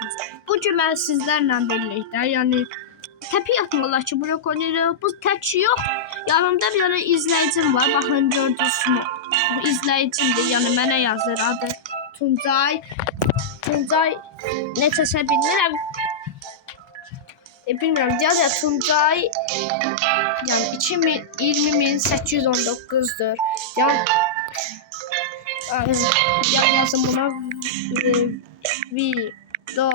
biləcəksiniz. Bu gün mən sizlərlə birlikdə, yəni təpi atmalar ki, blok oynayırıq. Bu tək yox. Yanımda bir dənə izləyicim var. Baxın, gördünüz mü? Bu izləyicimdir. Yəni mənə yazır adı Tuncay. Tuncay necəsə bilmirəm. Bilmirəm. Ya Tuncay yəni 20.819'dur. Yəni yazın buna video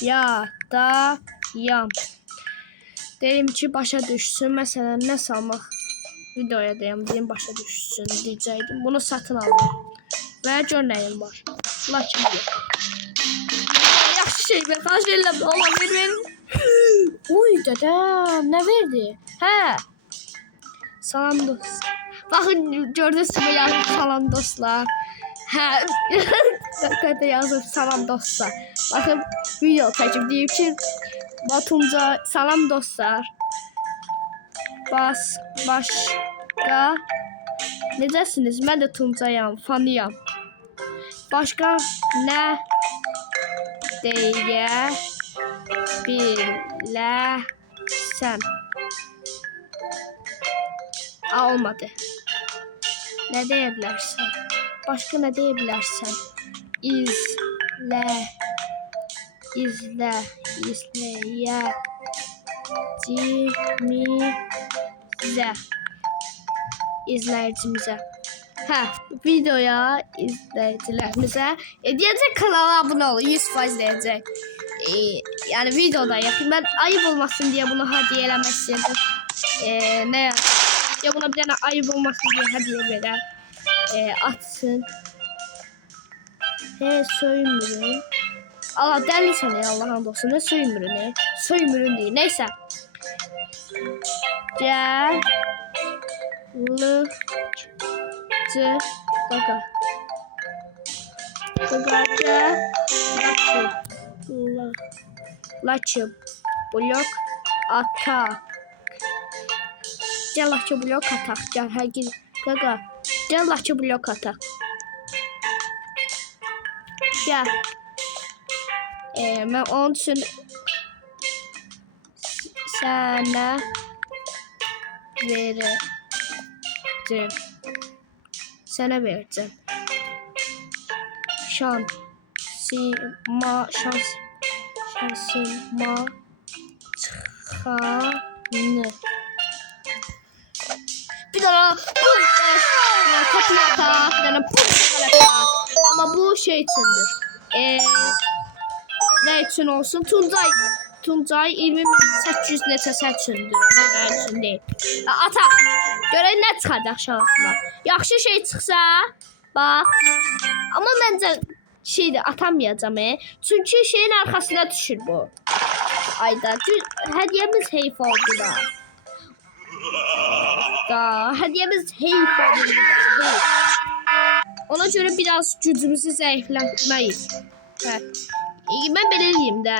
ya da yam. Dedim ki başa düşsün. Məsələn nə salmaq videoya deyim, deyim başa düşsün diyəcəkdim. Bunu satın aldım. Və gör nəyim var. Lakin yox. Yaxşı şey ver. Xaç verirəm. Allah ver. Uy dedəm. Nə verdi? Hə. Salam dostlar. Baxın gördünüz mü yazıb salam dostlar. Hə. Qədə yazıb salam dostlar. Baxın video çəkib deyib ki Batumca salam dostlar. Başqa necəsiniz? Mən də Tuncayam, fanıyam. Başqa nə deyə bilərsən? Olmadı. Nə deyə bilərsən? Başqa nə deyə bilərsən? İzləyicimizə. Hə, videoya izləyicilərimizə deyəcək kanala abunə olun, 100% deyəcək. Yəni videoda yaxın. Mən ayıb olmasın deyə bunu hədiyyə eləmək istəyirdim. Nə ya buna bir dənə ayıb olmasın deyə hədiyyə verər. Atsın. Söymürün. Allah dəlisən ey Allah'ın olsun. Ne söymürün? Söymürün değil. Neyse. Gel. Gaga. Laçı. Blok atak. Gel laçı blok atak. Gel herkes. Gaga. Gel laçı blok atak. Gel. Mən onun üçün sənə verəcəm. Sənə verəcəm. Şansıma çıxanı. Bir dana kapıya ama bu şey içindir. Ne için olsun? Tuncay 20.800 neçəsə üçündür. Mən üçün deyil. Ata, görək nə çıxacaq şansıma. Yaxşı şey çıxsa, bax. Amma məncə şeydir, atamayacam. Çünki şeyin arxasına düşür bu. Ayda, hədiyyəmiz heyf oldu da. Hədiyyəmiz heyf oldu da. Ona görə biraz gücümüzü zəiflətməyik. Hə. Mən belə deyim də.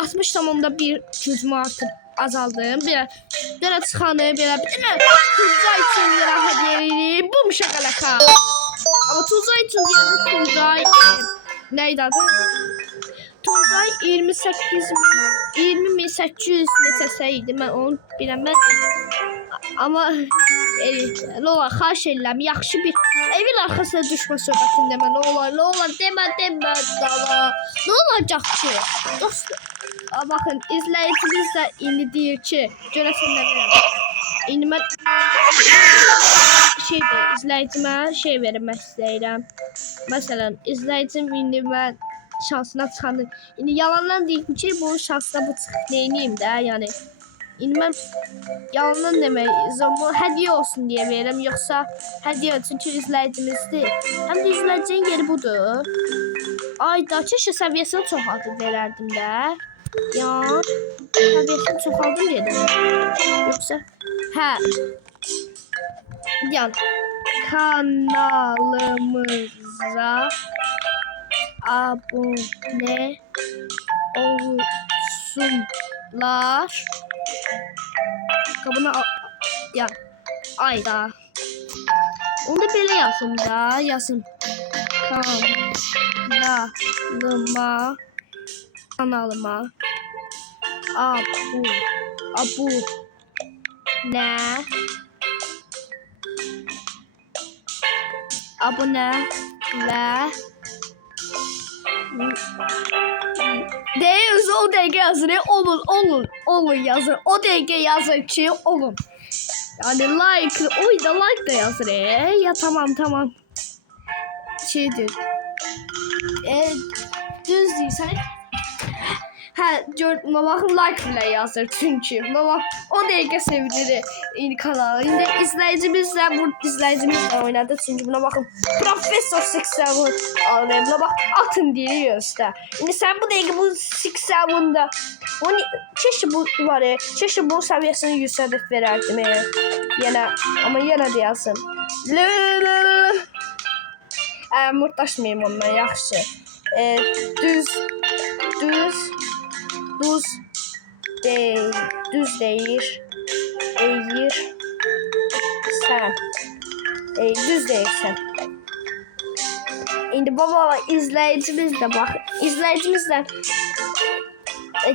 60,1 gücümü artıq azaldım. Bir dənə çıxanı belə bir dənə Tuncay üçün lira hədiyyə edirik. Bum şakalaka. Amma Tuncay üçün deyəndə Tuncay neydi adı? Tuncay 20.800 neçəsə idi. Mən onu bilmədim. Amma nə olar, xahiş edirəm, yaxşı bir evin arxasına düşmə söhbətində demə, nə olar, demə, dala. Nə olacaq ki? Dostlar, baxın, izləyicimiz də indi deyir ki, görəsən nə verəm. İndi mən izləyicimə şey vermək istəyirəm. Məsələn, izləyicim indi mən şansına çıxandı. İndi yalandan deyim ki, bu şansına bu çıxıb neyniyim də, yəni. İndi mən yalandan demək, bu hədiyyə olsun deyə verirəm, yoxsa hədiyyə çünki izləyicimizdir. Həm də izləyicinin yeri budur. Ayda keşke səviyyəsini çoxaltıb verərdim də. Ya, səviyyəsini çoxaldım dedim. Yoxsa, hə. Yəni, kanalımıza abunə olsunlar. Kabına ya ayda. Onu da belə yazın da, yazın. Kanalıma kanalıma. Abu ne? Abone ve Deyiniz o dəqiqə yazır. Olun yazır. O dəqiqə yazır ki olun. Yani like, oy da like da yazır. Ya tamam. Şeydir. Düz deyirsən. Gördüm bakın like bile yazır çünkü. Baba o dəqiqə sevdirir kanalı. İndi izləyicimizlə oynadı çünkü buna bakın. Professor 67 aldım. Buna bak atın diyor üstə. İndi sen bu dəqiqə bu 67'da keşke bu var ya. Keşke bu seviyesini yüksədib verərdim. Ama yenə de yazın. Murtdaşmayayım ondan yaxşı. Düz değil. Düz değil. Sen. Düz değilsen. Şimdi baba izleyicimiz de bak. İzleyicimizden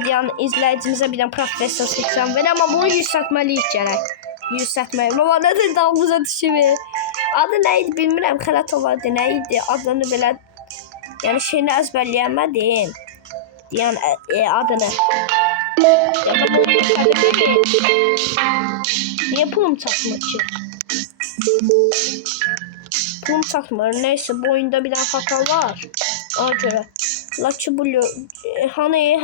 yani izleyicimize bir de Professor 80 ver ama bunu yüksəltməliyik gərək. Yüksəltməliyik. Baba nədir dalımıza düşüyor? Adı neydi bilmirəm. Xələt olardı neydi? Adını belə yani şeyini əzbərləyəmədim. Yani adını. Niye pulum çatmır ki? Pulum çatmır. Neyse bu oyunda bir tane hata var. Ona göre. Lucky Blue. Hani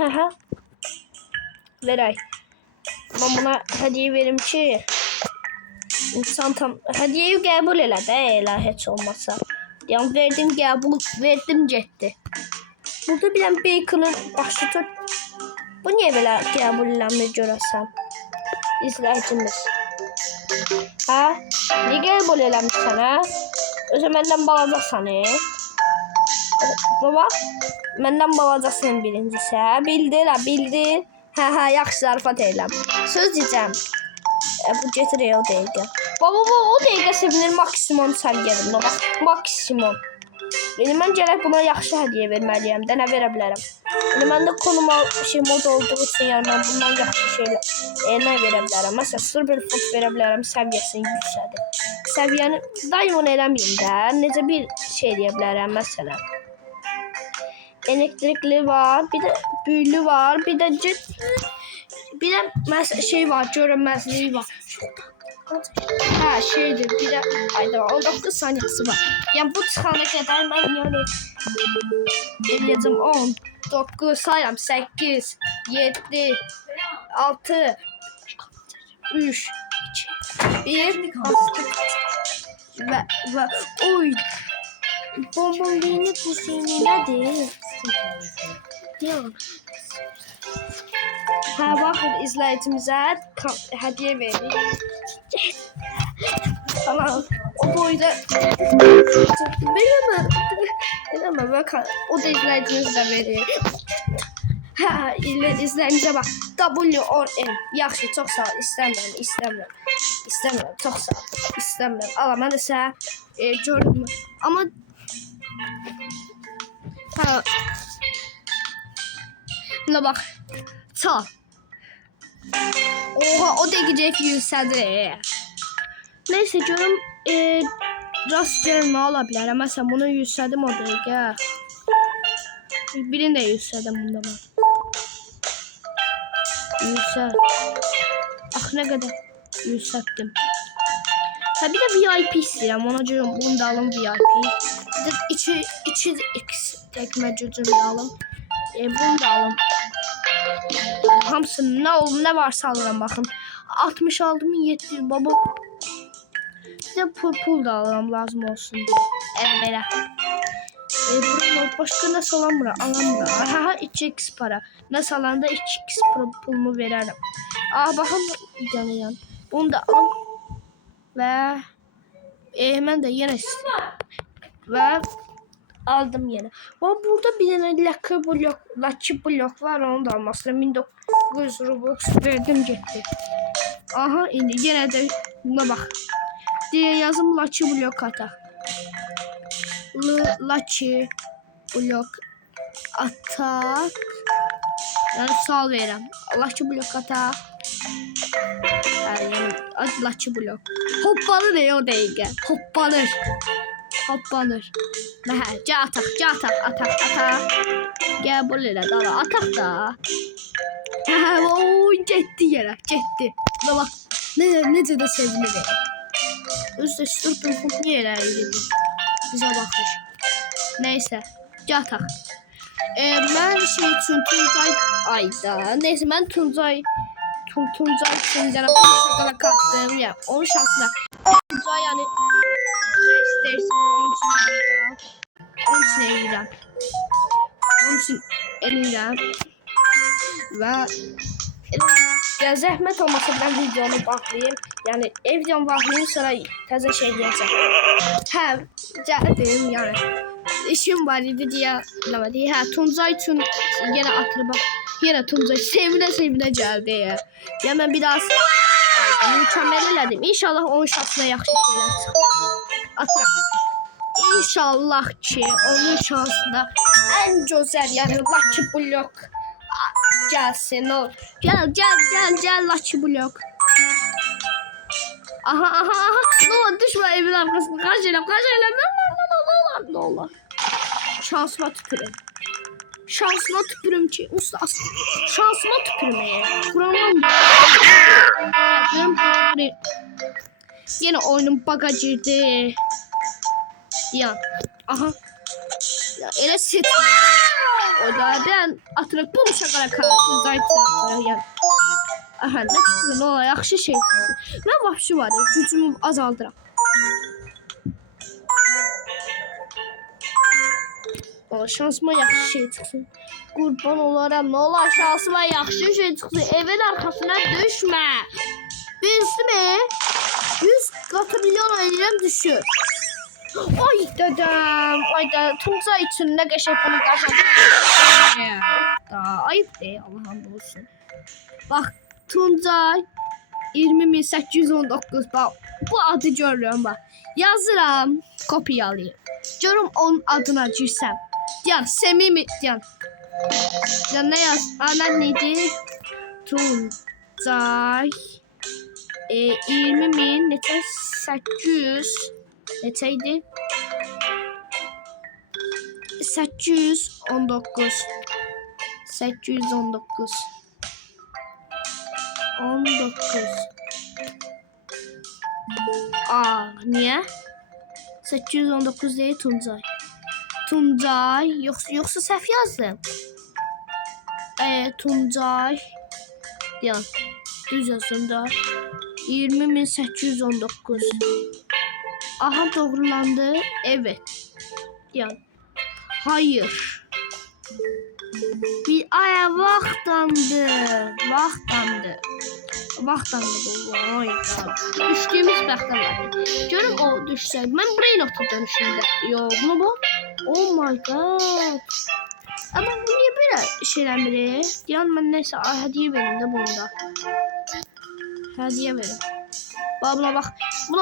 verək. Ben buna hediye verim ki. İnsan tam hediyeyi qəbul elə də elə heç olmasa. Yani verdim getdi. Burada bir tane Bacon'ın başı tut. Bu niye böyle qəbul eləmir görəsən? İzləyicimiz. Niye qəbul eləmirsən ha? Özü məndən balacaqsan Baba, məndən balacaqsan birincisi bildi. Yaxşı zarafat eyləm. Söz deyəcəm. Bu getirir o dəqiqə. Baba o dəqiqə sevinir maksimum səviyyədim. Bax, maksimum. Mən gərək buna yaxşı hədiyyə verməliyəm də nə verə bilərəm. Məndə konuma mod olduğu üçün yəni mən bundan yaxşı şeylər nə verə bilərəm. Məsələn, super food verə bilərəm, səviyyəsini yüksədir. Səviyyəni daim onu eləməyim də. Necə bir şey deyə bilərəm məsələn. Elektrikli var, bir də büyülü var, bir də şey var, görünməzliyi var. Şeydir, bir de ayda var, 19 saniyesi var. Yani bu çıkana kadar ben yani eləyəcəm 10, 9, sayıram 8, 7, 6, 3, 2, 1 ve oy bonbon beyni kuzeyni nədir? Bakın izləyicimizə hediye veririk. Tamam. O boyda bilmem bakın o da izləyicimiz də verir. İzləyicimizə bak. W10M. Yaxşı, çox sağ ol. İstəmirəm. Çox sağ ol. İstəmirəm. Ala mən də sənə görürüm. Amma buna bak. Çal. Oha o dəqiqəcək yüksədir. Neyse görüm rast görüm nə ola bilər. Məsələn bunu yüksədim o dəqiqə. Birini də yüksədim bunda ben. Yüksəl. Nə qədər yüksəltdim. Bir də VIP istəyirəm. Ona görə bunu da alım VIP. Bir də 2x təkmə gücünü də alım. Bunu da alım. Hamısını ne varsa alıram bakın. 66.700 baba. Bir de pul da alıram lazım olsun diye. Belə. Başka nasıl alan bura? Alan bura. 2x para. Nasıl alanda 2x pulumu verərəm. Bakın yanıyan. Bunu da alım. Ve mən də yenə ve aldım yine. Burada bir tane Lucky blok var, onu da almasına 1900 Robux verdim gitti. Indi yine de buna bak. Diye yazım Lucky blok atak. Lucky blok atak Yəni sual verirəm. Lucky blok ata. Yəni lucky blok. Hoppanır o dəqiqə. Hoppanır. Hoppanır. Hə, ataq, ataq. Gəl buraya da, ataq da. Hə, o getdi yerə, getdi. Və bax, necə də sevinir. Özdə sturpun niyə elə idi? Bizə baxır. Neysə, ataq. Mən şey üçün Tuncay ayda. Neysə, mən Tuncay üçün yəni bu şəkala qalxdım ya. Onun şansına. Tuncay yəni ne istersin onun için eləyirəm. Onun için eləyirəm. Və ya zəhmət olmasa mən videonu bağlayayım. Yəni evdən bağlayayım sonra təzə şey deyəcəm. Hə, gəldim yəni. İşim var idi deyə biləmədik. Hə, Tuncay üçün yenə atırım. Yenə Tuncay sevinə gəldi ya. Ya mən biraz mükəmməl elədim. İnşallah onun şansına yaxşı şeylər çıxır. Atıram. İnşallah ki onun şansına ən gözəl yəni lucky blok gəlsin. Gəl lucky blok. Aha. Ne olur düşme evin arkasına. Kaç elem. Ne olur. Şansıma tükürüm ki. Usta şansıma tükürmeye. Kuramam. Yine oyunun baga girdi. Ya. Aha. Ya elə set. O da ben atırıq bunu şakara kalsın. Zaytın. Yani. Aha, ne çıksın ola yaxşı şey çıksın. Mən vahşi var ya, gücümü azaldıram. Ola şansıma yaxşı şey çıksın. Qurban olaram, ne ola şansıma yaxşı şey çıksın. Evin arkasına düşme. Bilsime 100 katı milyon ayırım düşür. Ay dedem. Ay da Tuncay için ne geçek bunu kazandım. Ayıp değil Allah'ım olsun. Bak Tuncay 20.819 bak bu adı görürüm bak. Yazıram, kopyalayayım. Görüm onun adına girsem. Yani Semimi yani. Ya ne yaz? Ana neydi? Tuncay 20.000 neçə 800 neçəydi? 819 niye? 819 değil Tuncay yoksa səhv yazdım. Tuncay yan düz yazdım da 20.819. Aha doğrulandı. Evet. Yan. Hayır. Bir aya vaxtandı bu. Düşdüyümüz bəxtən var. Görüm o düşsə. Mən buraya nota dönüşümdə. Yo, bunu bu. Oh my god. Ama bu niye böyle şeyler? Yani ben neyse hediye verin de bunda. Hediye verin. Buna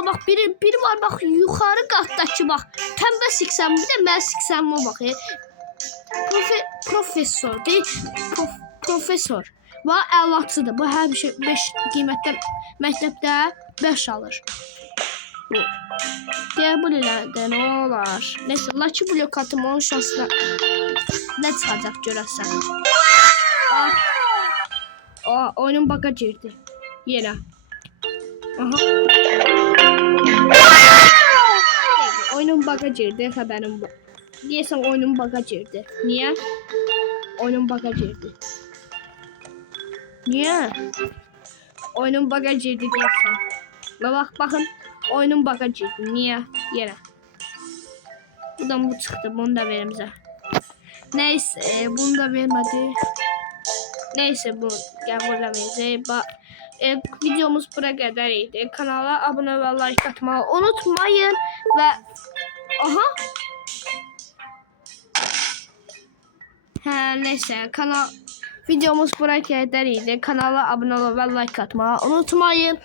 bak biri var bak yukarı kattaki bak. Tembel siksem bir de ben siksem o bak. Profesör değil. Profesör. Və əlaçıdır. Bu hər bir şey 5 qiymətdə məktəbdə 5 alır. Bu. Qəbul elədi, nə olar? Neyse, lucky blok atım onun şansına nə çıxacaq görəsən. Bax. Oyunun baga girdi. Yerə. Aha. Oyunun baga girdi, xəbərim bu. Deyəsən oyunun baga girdi. Niyə? Oyunun baga girdi. Niye? Oyunun baga girdi deyəsən. Və baxın. Oyunun baga girdi. Niye? Yerə. Buradan bu çıxdı. Bunu da verim sizə. Neyse. Bunu da vermədi. Neyse bu qəbul eləməyəcək. Videomuz bura qədər idi. Kanala abunə və like atmağı unutmayın. Və aha. Neyse. Videomuz buraya kadar idi. Kanala abone ol ve like atmayı unutmayın.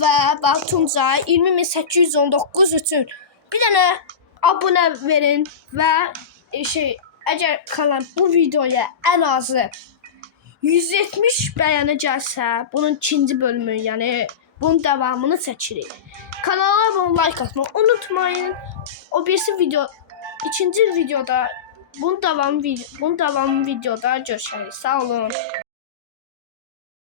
Ve bak Tuncay 20.819 için bir tane abone verin ve eğer kalan bu videoya en azı 170 bəyənə gəlsə, bunun ikinci bölümü, yəni bunun davamını çəkirik. Kanala abunə like atmayı unutmayın. O birisi video, ikinci videoda bunun davamı videoda görüşərik. Sağ olun.